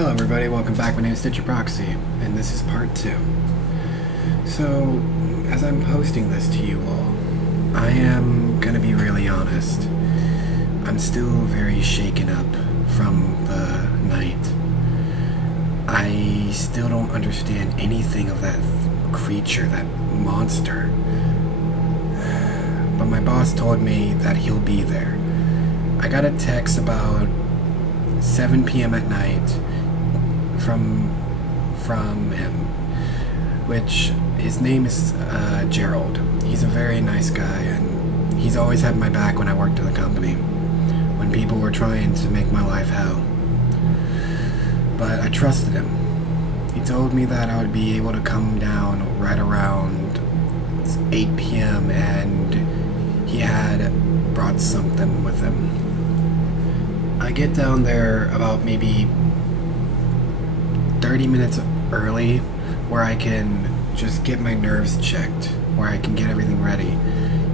Hello everybody, welcome back. My name is Stitcher Proxy, and this is part 2. So, as I'm posting this to you all, I am gonna be really honest. I'm still very shaken up from the night. I still don't understand anything of that creature, that monster. But my boss told me that he'll be there. I got a text about 7 p.m. at night from him, which his name is Gerald. He's a very nice guy, and he's always had my back when I worked in the company, when people were trying to make my life hell. But I trusted him. He told me that I would be able to come down right around 8 p.m. and he had brought something with him. I get down there about maybe 30 minutes early, where I can just get my nerves checked, where I can get everything ready.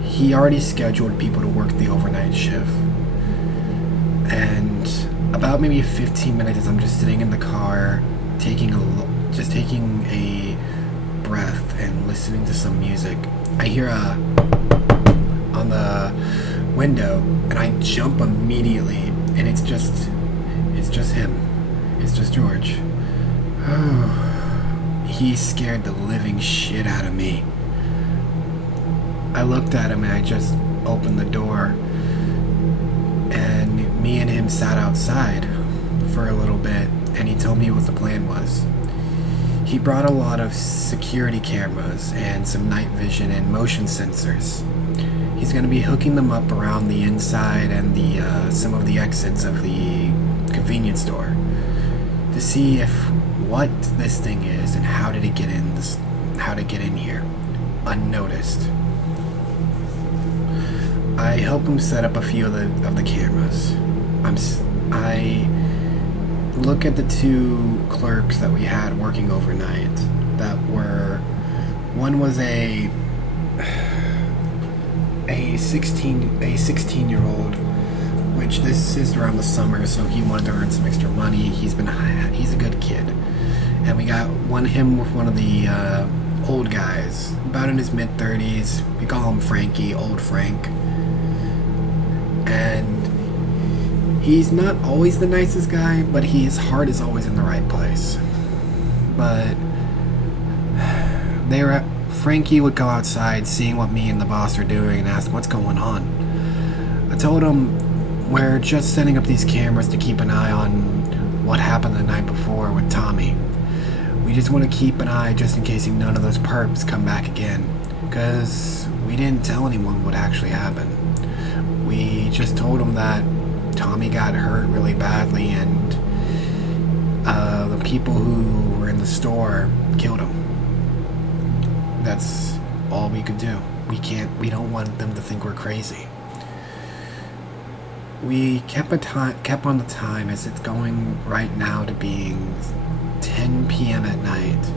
He already scheduled people to work the overnight shift. And about maybe 15 minutes as I'm just sitting in the car, taking a breath and listening to some music, I hear on the window, and I jump immediately, and it's just him. It's just George. Oh, he scared the living shit out of me. I looked at him and I just opened the door, and me and him sat outside for a little bit, and he told me what the plan was. He brought a lot of security cameras and some night vision and motion sensors. He's going to be hooking them up around the inside and some of the exits of the convenience store to see what this thing is and how to get in here unnoticed. I help him set up a few of the cameras. I look at the 2 clerks that we had working overnight. One was a 16-year-old, which this is around the summer, so he wanted to earn some extra money. He's a good kid. And we got him with one of the old guys, about in his mid-30s. We call him Frankie, Old Frank. And he's not always the nicest guy, but his heart is always in the right place. But Frankie would go outside, seeing what me and the boss are doing, and ask what's going on. I told him we're just setting up these cameras to keep an eye on what happened the night before with Tommy. We just want to keep an eye just in case none of those perps come back again, because we didn't tell anyone what actually happened. We just told them that Tommy got hurt really badly, and the people who were in the store killed him. That's all we could do. We don't want them to think we're crazy. We kept on the time as it's going right now to being 10 p.m. at night.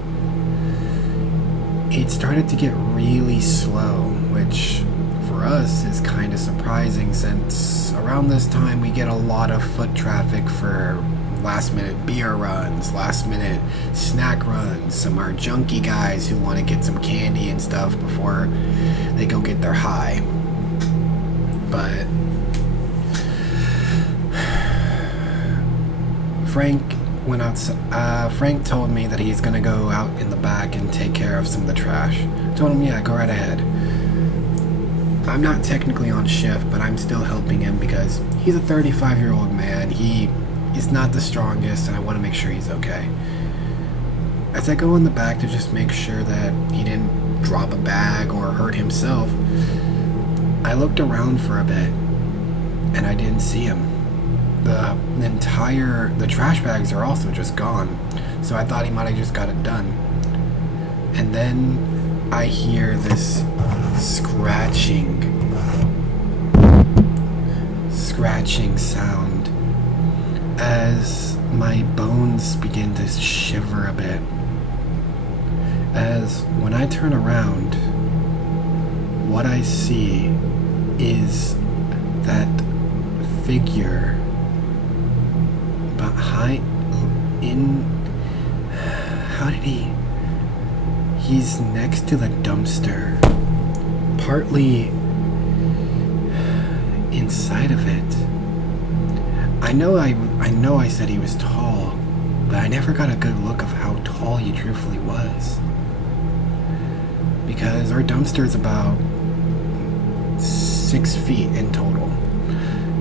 It started to get really slow, which for us is kind of surprising, since around this time we get a lot of foot traffic for last minute beer runs, last minute snack runs, some are junkie guys who want to get some candy and stuff before they go get their high. But Frank went outside. Frank told me that he's gonna go out in the back and take care of some of the trash. I told him, yeah, go right ahead. I'm not technically on shift, but I'm still helping him because he's a 35-year-old man. He is not the strongest, and I want to make sure he's okay. As I go in the back to just make sure that he didn't drop a bag or hurt himself, I looked around for a bit, and I didn't see him. The trash bags are also just gone, so I thought he might have just got it done. And then I hear this scratching sound as my bones begin to shiver a bit. As when I turn around, what I see is that figure in... How did he... He's next to the dumpster. Partly inside of it. I know I said he was tall, but I never got a good look of how tall he truthfully was. Because our dumpster is about 6 feet in total.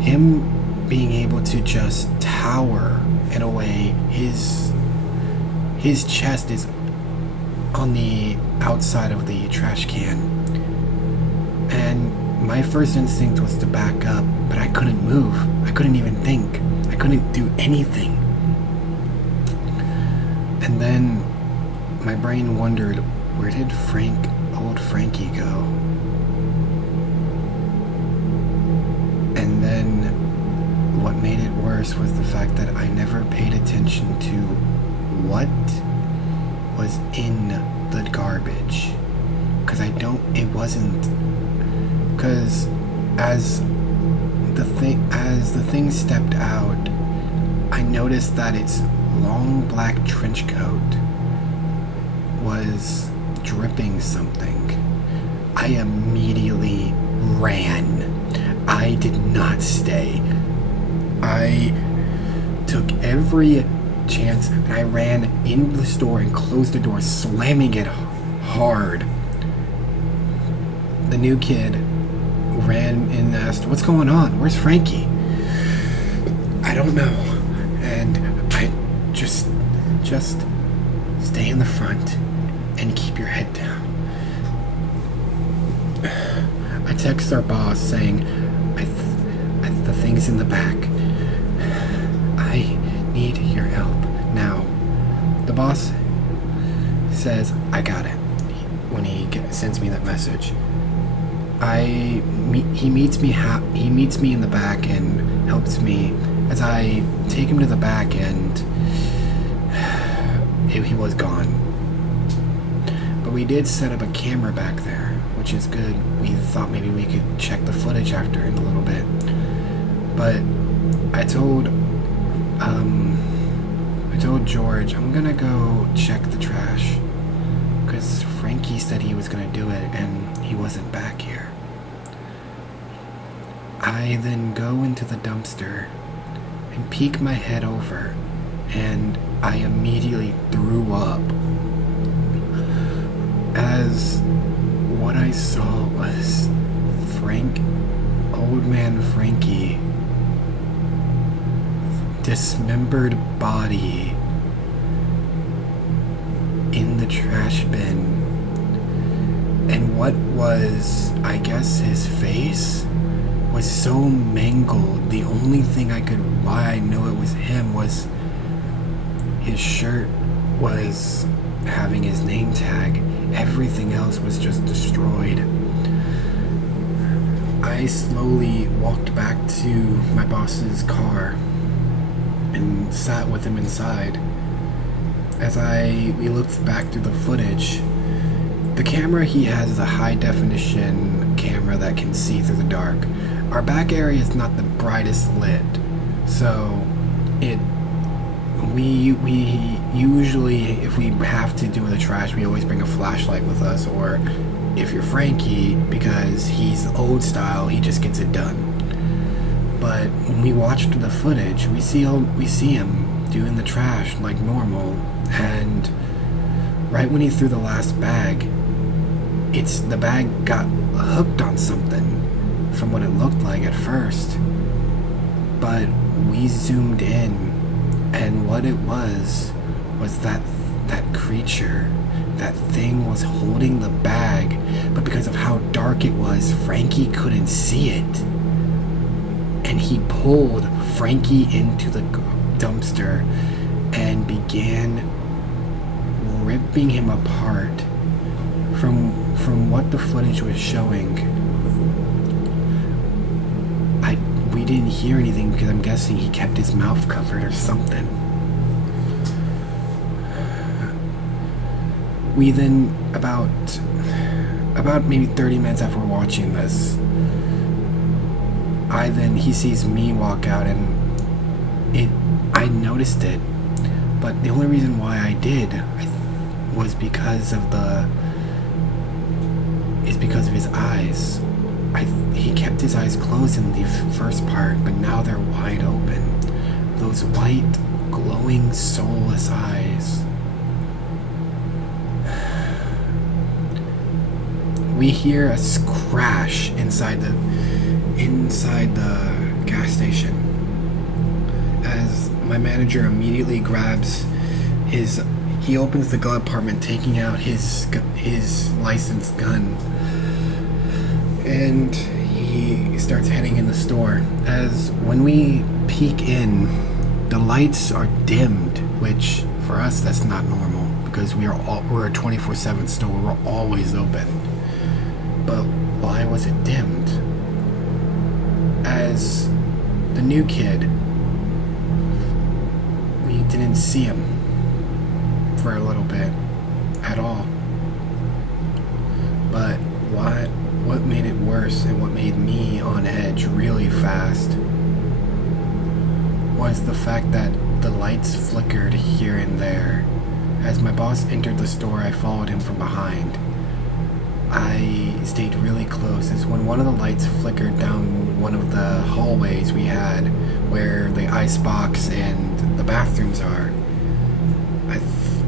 Him being able to just tower in a way, his chest is on the outside of the trash can. And my first instinct was to back up, but I couldn't move. I couldn't even think. I couldn't do anything. And then my brain wondered, where did old Frankie go? And then what made it worse was the fact that I never paid attention to what was in the garbage. Because as the thing stepped out, I noticed that its long black trench coat was dripping something. I immediately ran. I did not stay. I took every chance and I ran into the store and closed the door, slamming it hard. The new kid ran and asked, "What's going on? Where's Frankie?" I don't know. And I just stay in the front and keep your head down. I text our boss saying, the thing's in the back. I need your help now. The boss says, I got it, when he sends me that message. He meets me in the back and helps me as I take him to the back, and he was gone. But we did set up a camera back there, which is good. We thought maybe we could check the footage after in a little bit. But I told George, I'm gonna go check the trash, because Frankie said he was gonna do it and he wasn't back here. I then go into the dumpster and peek my head over, and I immediately threw up, as what I saw was old man Frankie, dismembered body in the trash bin. And what was, I guess, his face was so mangled. The only thing why I know it was him was his shirt was having his name tag. Everything else was just destroyed. I slowly walked back to my boss's car and sat with him inside. As we looked back through the footage, the camera he has is a high definition camera that can see through the dark. Our back area is not the brightest lit, so we usually, if we have to do the trash, we always bring a flashlight with us, or if you're Frankie, because he's old style, he just gets it done. But when we watched the footage, we see him doing the trash like normal, and right when he threw the last bag, the bag got hooked on something from what it looked like at first. But we zoomed in, and what it was that creature, that thing was holding the bag, but because of how dark it was, Frankie couldn't see it. And he pulled Frankie into the dumpster and began ripping him apart. From what the footage was showing, we didn't hear anything, because I'm guessing he kept his mouth covered or something. We then, about maybe 30 minutes after watching this, he sees me walk out, and I noticed it. But the only reason why I did was because of his eyes. He kept his eyes closed in the first part, but now they're wide open. Those white, glowing, soulless eyes. We hear a crash inside the gas station as my manager immediately grabs he opens the glove compartment, taking out his licensed gun, and he starts heading in the store. As when we peek in, the lights are dimmed, which for us that's not normal because we're a 24/7 store. We're always open. But why was it dimmed? As the new kid, we didn't see him for a little bit at all. But what made it worse and what made me on edge really fast was the fact that the lights flickered here and there. As my boss entered the store, I followed him from behind. I stayed really close as when one of the lights flickered down one of the hallways we had where the icebox and the bathrooms are,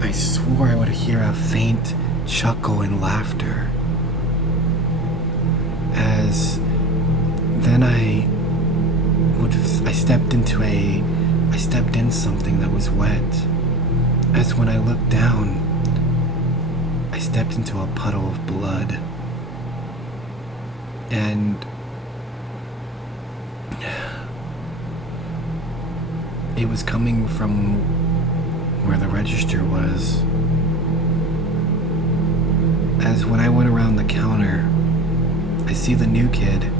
I swore I would hear a faint chuckle and laughter. As then I stepped in something that was wet. As when I looked down, I stepped into a puddle of blood. And it was coming from where the register was. As when I went around the counter, I see the new kid.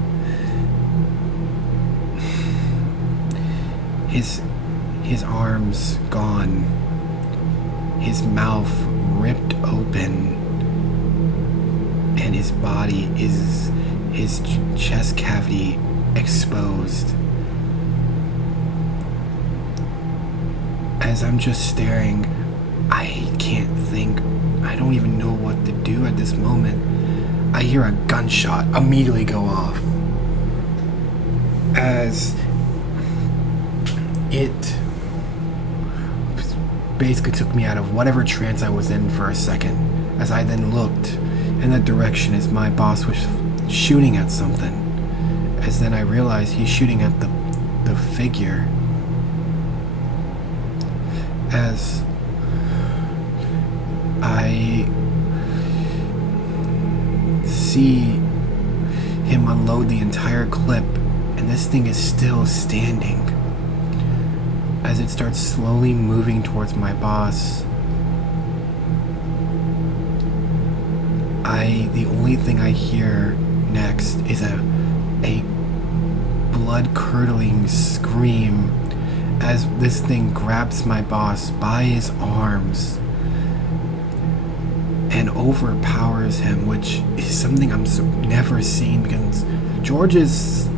His arms gone, his mouth ripped open, and his body is his chest cavity exposed. As I'm just staring, I can't think. I don't even know what to do at this moment. I hear a gunshot immediately go off. As it basically took me out of whatever trance I was in for a second. As I then looked in that direction as my boss was shooting at something. As then I realized he's shooting at the figure. As I see him unload the entire clip, and this thing is still standing. As it starts slowly moving towards my boss, the only thing I hear next is a blood-curdling scream as this thing grabs my boss by his arms and overpowers him, which is something I'm never seen because George he's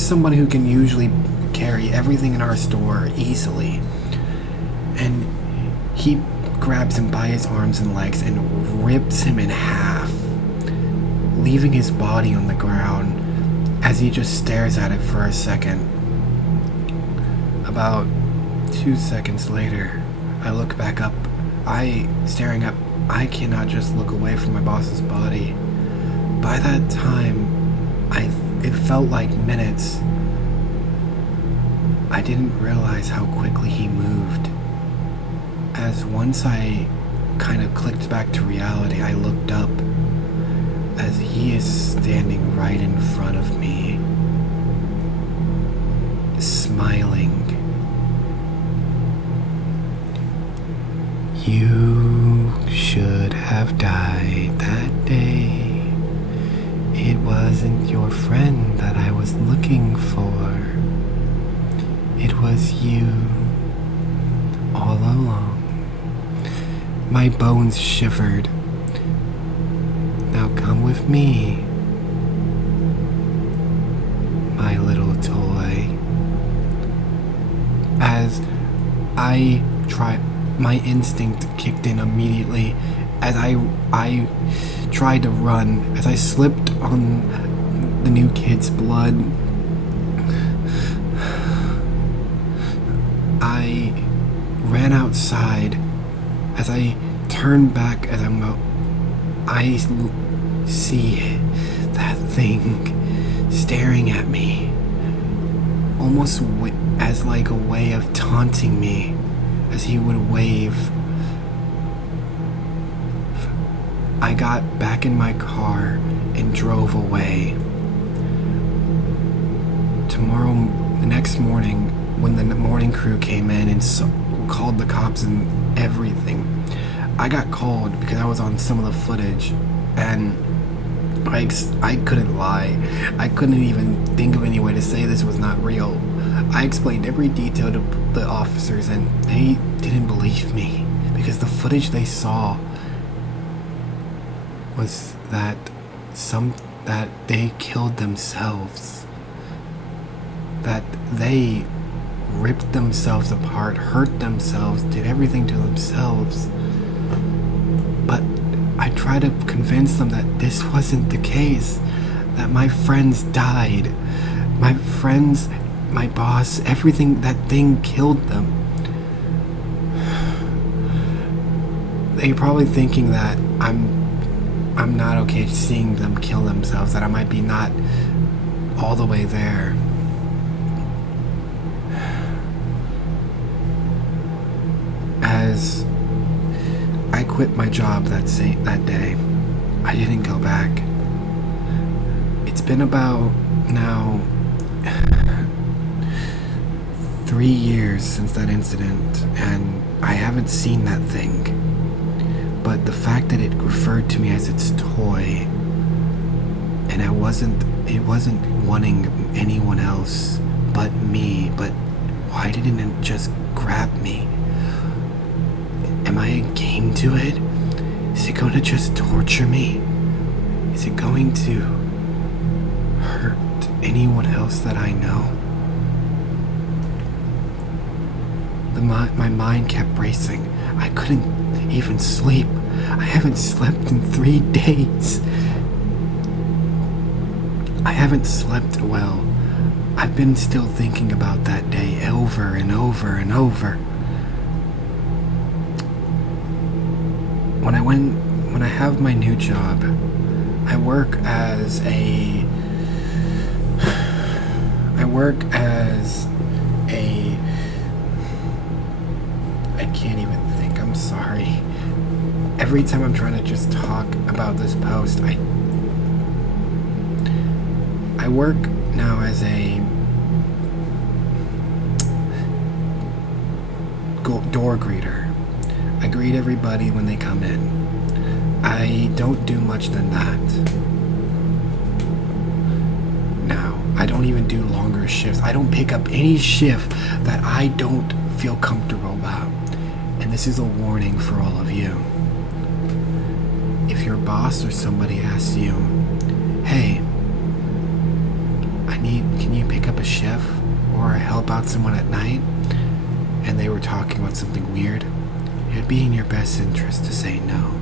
someone who can usually carry everything in our store easily, and he grabs him by his arms and legs and rips him in half, leaving his body on the ground as he just stares at it for a second. About 2 seconds later, I look back up. I cannot just look away from my boss's body. By that time, it felt like minutes. I didn't realize how quickly he moved. As once I kind of clicked back to reality, I looked up as he is standing right in front of me, smiling. You should have died that day. It wasn't your friend that I was looking for. It was you all along. My bones shivered. Now come with me, my little toy. As I my instinct kicked in immediately as I tried to run, as I slipped on the new kid's blood. I ran outside. As I turned back, I see that thing staring at me, almost as like a way of taunting me, as he would wave. I got back in my car and drove away. The next morning, when the morning crew came in and called the cops and everything, I got called because I was on some of the footage, and I couldn't lie. I couldn't even think of any way to say this was not real. I explained every detail to the officers, and they didn't believe me because the footage they saw was that they killed themselves, that they ripped themselves apart, hurt themselves, did everything to themselves. But I tried to convince them that this wasn't the case, that my friends died. My friends, my boss, everything, that thing killed them. They're probably thinking that I'm not okay seeing them kill themselves, that I might be not all the way there. As I quit my job that day, I didn't go back. It's been about now 3 years since that incident, and I haven't seen that thing. But the fact that it referred to me as its toy, and it wasn't wanting anyone else but me, but why didn't it just grab me? Am I a game to it? Is it going to just torture me? Is it going to hurt anyone else that I know? My mind kept racing. I couldn't even sleep. I haven't slept in 3 days. I haven't slept well. I've been still thinking about that day over and over and over. When I have my new job, I work as a I can't even think, I'm sorry. Every time I'm trying to just talk about this post, I work now as a door greeter. I greet everybody when they come in. I don't do much than that. Now, I don't even do longer shifts. I don't pick up any shift that I don't feel comfortable about. And this is a warning for all of you. If your boss or somebody asks you, hey, can you pick up a shift or help out someone at night? And they were talking about something weird, it'd be in your best interest to say no.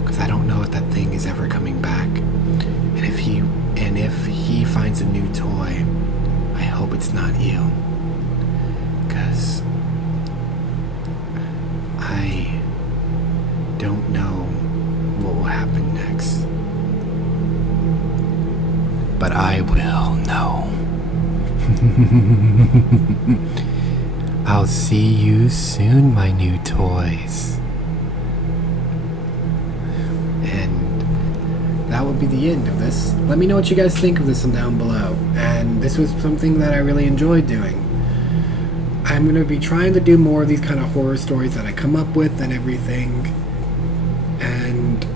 Because I don't know if that thing is ever coming back. And if he finds a new toy, I hope it's not you. Because I don't know what will happen next. But I will know. I'll see you soon, my new toys. And that would be the end of this. Let me know what you guys think of this down below. And this was something that I really enjoyed doing. I'm going to be trying to do more of these kind of horror stories that I come up with and everything. And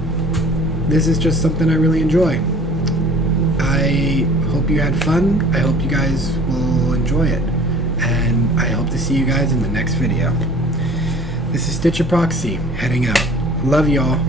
this is just something I really enjoy. I hope you had fun. I hope you guys will enjoy it. And I hope to see you guys in the next video. This is Stitcher Proxy, heading out. Love y'all.